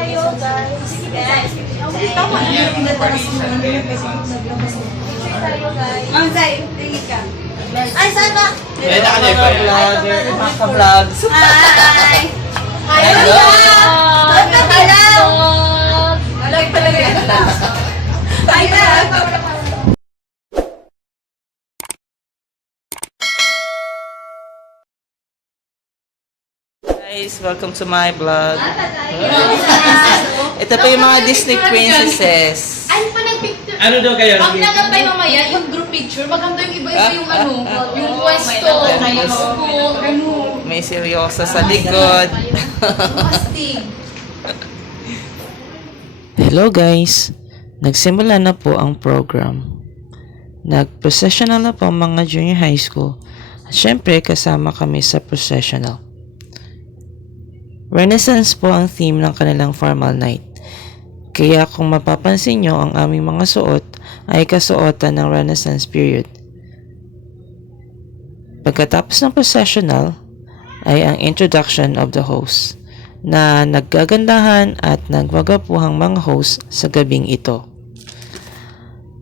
tayo, guys. Guys, tama. Picture tayo, guys. Ma'am Zay, tingin ka. Ay, saan ba? Kaya na kanya pa vlogger, mga vlogs. Hi! Hi, Hello! Hello! Hello! Alay talaga yan. Ay na! Guys, welcome to my vlog. Ito po yung mga Disney princesses. Ano pa nag-picture? Ano daw kayo? Pag nagantay mamaya, yung group picture, maganda yung iba-iba yung ano, yung pwesto, yung school, ano. May seryoso sa likod. Hello guys! Nagsimula na po ang program. Nag-processional na po ang mga junior high school. At syempre, kasama kami sa processional. Renaissance po ang theme ng kanilang formal night. Kaya kung mapapansin nyo, ang aming mga suot ay kasuotan ng Renaissance period. Pagkatapos ng processional, ay ang introduction of the host na naggagandahan at nagwagapuhang mga host sa gabing ito.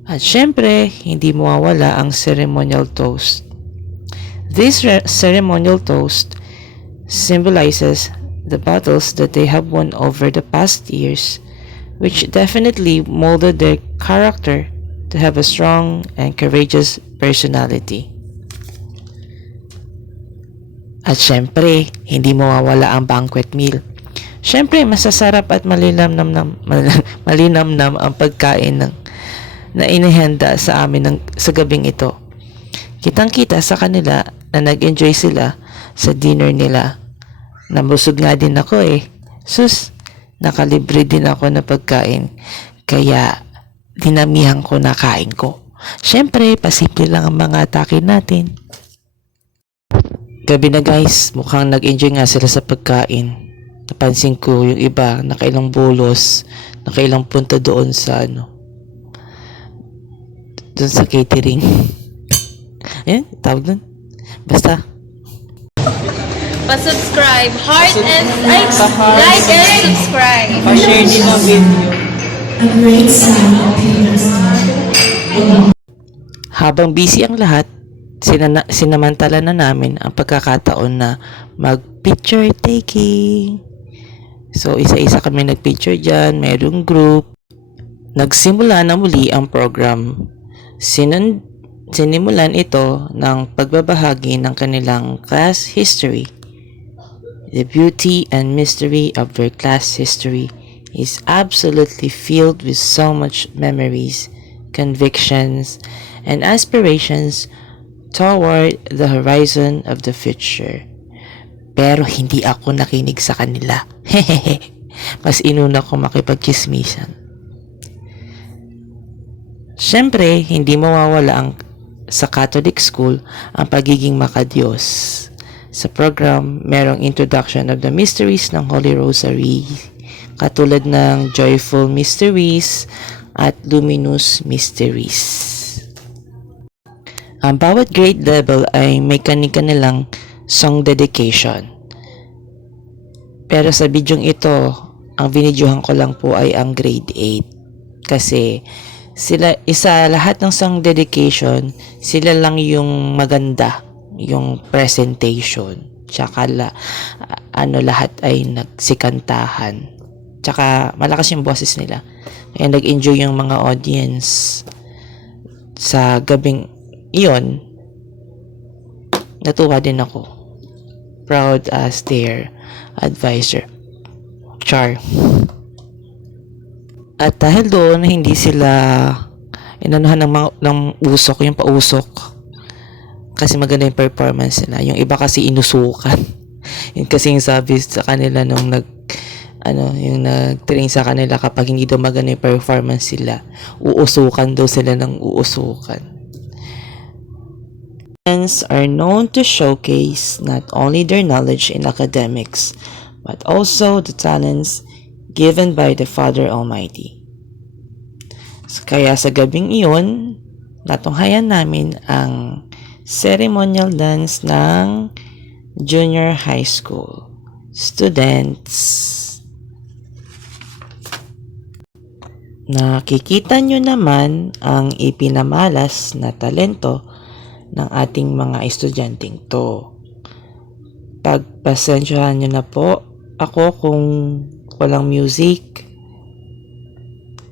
At syempre, hindi mawawala ang ceremonial toast. This re- ceremonial toast symbolizes the battles that they have won over the past years, which definitely molded their character to have a strong and courageous personality. At syempre, hindi mawawala ang banquet meal. Syempre, masasarap at malinamnam nam, mal- malinamnam ang pagkain ng na inihanda sa amin ng, sa gabing ito. Kitang-kita sa kanila na nag-enjoy sila sa dinner nila. Nabusog nga din ako eh. Sus, nakalibre din ako na pagkain. Kaya, dinamihan ko na kain ko. Syempre, pasimple lang ang mga atake natin. Gabi na guys, mukhang nag-enjoy nga sila sa pagkain. Napansin ko yung iba, nakailang bulos, nakailang punta doon sa ano, doon sa catering. Ayan, tawag doon. Basta, Pa-subscribe. Heart and, ay, like and subscribe. pa-share din ang video. Habang busy ang lahat, sinana- sinamantala na namin ang pagkakataon na mag-picture taking. So, isa-isa kami nag-picture dyan, mayroong group. Nagsimula na muli ang program. Sinan sinimulan ito ng pagbabahagi ng kanilang class history. The beauty and mystery of their class history is absolutely filled with so much memories, convictions, and aspirations toward the horizon of the future. Pero hindi ako nakinig sa kanila. Mas inuna ko makipagkismisan. Siyempre, hindi mawawala ang sa Catholic school ang pagiging makadiyos. Sa program, merong introduction of the mysteries ng Holy Rosary, katulad ng Joyful Mysteries at Luminous Mysteries. Ang bawat grade level ay may kani-kanilang song dedication. Pero sa bidyong ito, ang binidyohan ko lang po ay ang grade 8. Kasi sila isa lahat ng song dedication, sila lang yung maganda, yung presentation. Tsaka la, ano lahat ay nagsikantahan. Tsaka malakas yung boses nila. Kaya nag-enjoy yung mga audience sa gabing iyon. Natuwa din ako. Proud as their advisor. Char. At dahil doon, hindi sila inanuhan ng, mga, ng usok, yung pausok. Kasi maganda yung performance nila. Yung iba kasi inusukan. kasi yung sabi sa kanila nung nag ano, yung nag-train sa kanila kapag hindi daw maganda yung performance sila, uusukan daw sila ng uusukan. Students are known to showcase not only their knowledge in academics, but also the talents given by the Father Almighty. So, Kaya sa gabing iyon, natunghayan namin ang ceremonial dance ng junior high school students. Nakikita nyo naman ang ipinamalas na talento ng ating mga estudyanteng to. Pagpasensyahan nyo na po ako kung walang music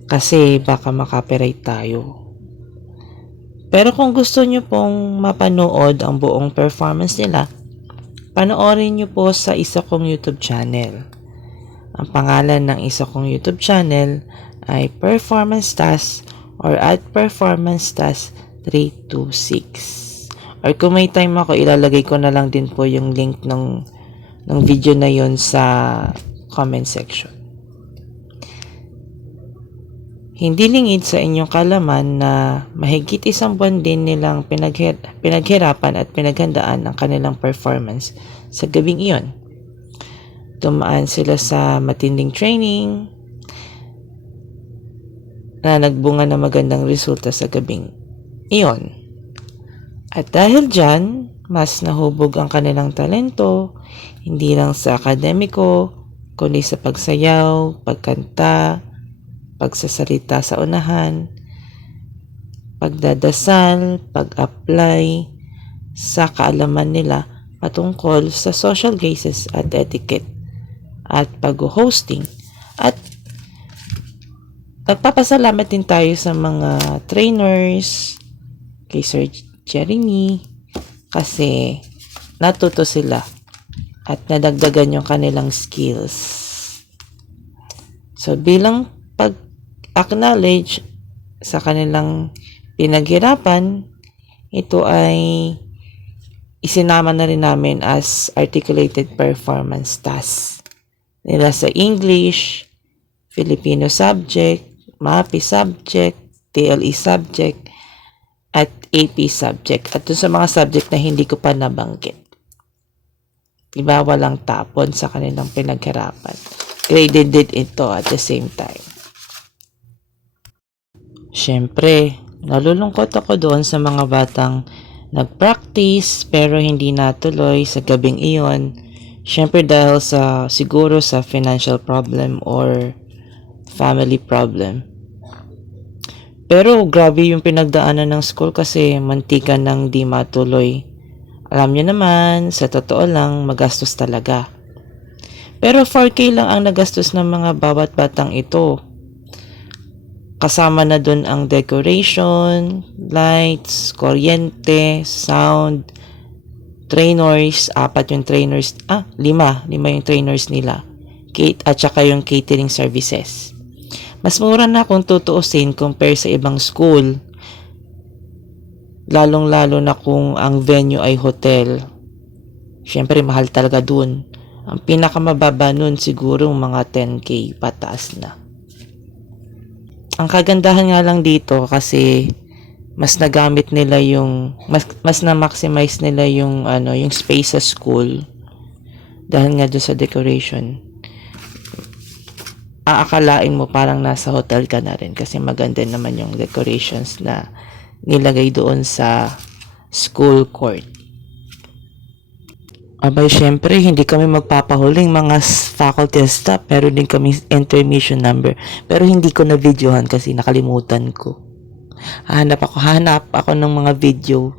kasi baka makapiright tayo. Pero kung gusto nyo pong mapanood ang buong performance nila, panoorin nyo po sa isa kong YouTube channel. Ang pangalan ng isa kong YouTube channel ay Performance Task or at Performance Task 326. Or kung may time ako, ilalagay ko na lang din po yung link ng, ng video na yon sa comment section. Hindi lingid sa inyong kalaman na mahigit isang buwan din nilang pinaghir- pinaghirapan at pinaghandaan ang kanilang performance sa gabing iyon. Dumaan sila sa matinding training na nagbunga na magandang resulta sa gabing iyon. At dahil dyan, mas nahubog ang kanilang talento, hindi lang sa akademiko, kundi sa pagsayaw, pagkanta, pagsasalita sa unahan, pagdadasal, pag-apply sa kaalaman nila patungkol sa social graces at etiquette at pag-hosting at nagpapasalamat din tayo sa mga trainers kay Sir Jeremy kasi natuto sila at nadagdagan yung kanilang skills. So bilang pag-acknowledge sa kanilang pinaghirapan, ito ay isinama na rin namin as articulated performance task nila sa English, Filipino subject, MAPI subject, TLE subject, at AP subject. At dun sa mga subject na hindi ko pa nabanggit. Diba, walang tapon sa kanilang pinaghirapan. Graded din ito at the same time. Siyempre, nalulungkot ako doon sa mga batang nag-practice pero hindi natuloy sa gabing iyon. Siyempre dahil sa siguro sa financial problem or family problem. Pero grabe yung pinagdaanan ng school kasi mantika nang di matuloy. Alam niyo naman, sa totoo lang, magastos talaga. Pero 4K lang ang nagastos ng mga bawat batang ito. Kasama na dun ang decoration, lights, kuryente, sound, trainers, apat yung trainers, ah, lima, lima yung trainers nila. Kate, at saka yung catering services. Mas mura na kung tutuusin compare sa ibang school. Lalong-lalo na kung ang venue ay hotel. Siyempre, mahal talaga dun. Ang pinakamababa nun siguro mga 10k pataas na. Ang kagandahan nga lang dito kasi mas nagamit nila yung mas mas na maximize nila yung ano yung space sa school dahil nga doon sa decoration. Aakalain mo parang nasa hotel ka na rin kasi maganda naman yung decorations na nilagay doon sa school court Abay, syempre, hindi kami magpapahuling mga faculty staff. Meron din kami intermission number. Pero hindi ko na videohan kasi nakalimutan ko. Hanap ako, hanap ako ng mga video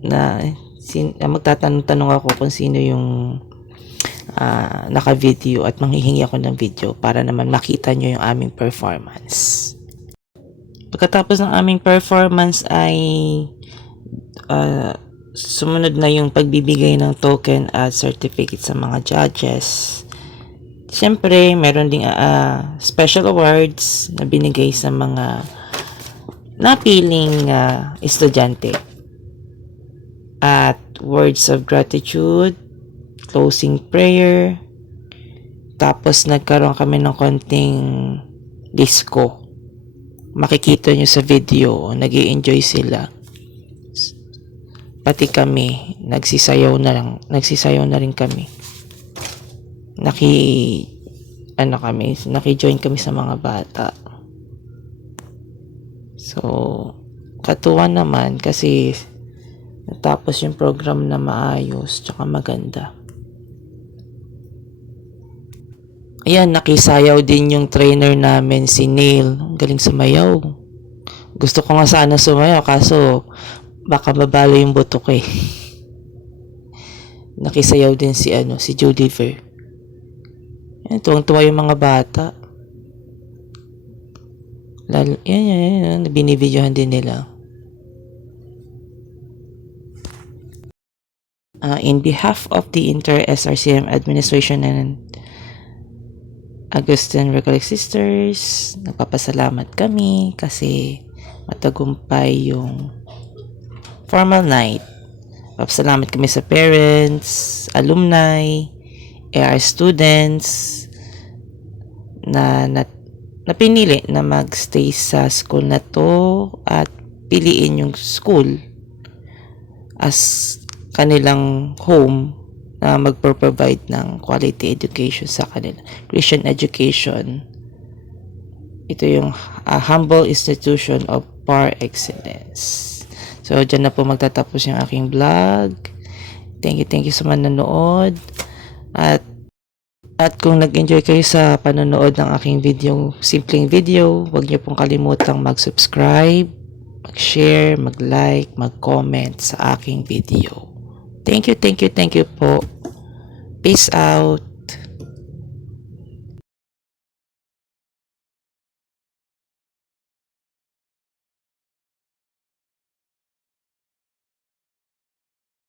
na sin, na magtatanong-tanong ako kung sino yung ah, naka-video at manghihingi ako ng video para naman makita nyo yung aming performance. Pagkatapos ng aming performance ay ah, sumunod na yung pagbibigay ng token at certificate sa mga judges. Siyempre, meron ding ah, special awards na binigay sa mga napiling ah, estudyante. At words of gratitude, closing prayer, tapos nagkaroon kami ng konting disco. Makikita nyo sa video, nag enjoy sila pati kami nagsisayaw na lang nagsisayaw na rin kami naki ano kami naki-join kami sa mga bata so katuwa naman kasi natapos yung program na maayos tsaka maganda Ayan, nakisayaw din yung trainer namin, si Neil. Galing sumayaw. Gusto ko nga sana sumayaw, kaso baka mabalo yung buto ko eh. Nakisayaw din si ano, si Judy Ver. Ayan, tuwang-tuwa yung mga bata. Lalo, yan, yan, yan, yan. Binibidyohan din nila. Uh, in behalf of the entire SRCM administration and Augustine Recollect Sisters, nagpapasalamat kami kasi matagumpay yung formal night. Papasalamat kami sa parents, alumni, AR students na, na, na pinili na magstay sa school na to at piliin yung school as kanilang home na magpo-provide ng quality education sa kanila. Christian education. Ito yung uh, humble institution of par excellence. So, dyan na po magtatapos yung aking vlog. Thank you, thank you sa manonood. At at kung nag-enjoy kayo sa panonood ng aking video, simpleng video, huwag niyo pong kalimutang mag-subscribe, mag-share, mag-like, mag-comment sa aking video. Thank you, thank you, thank you po. Peace out.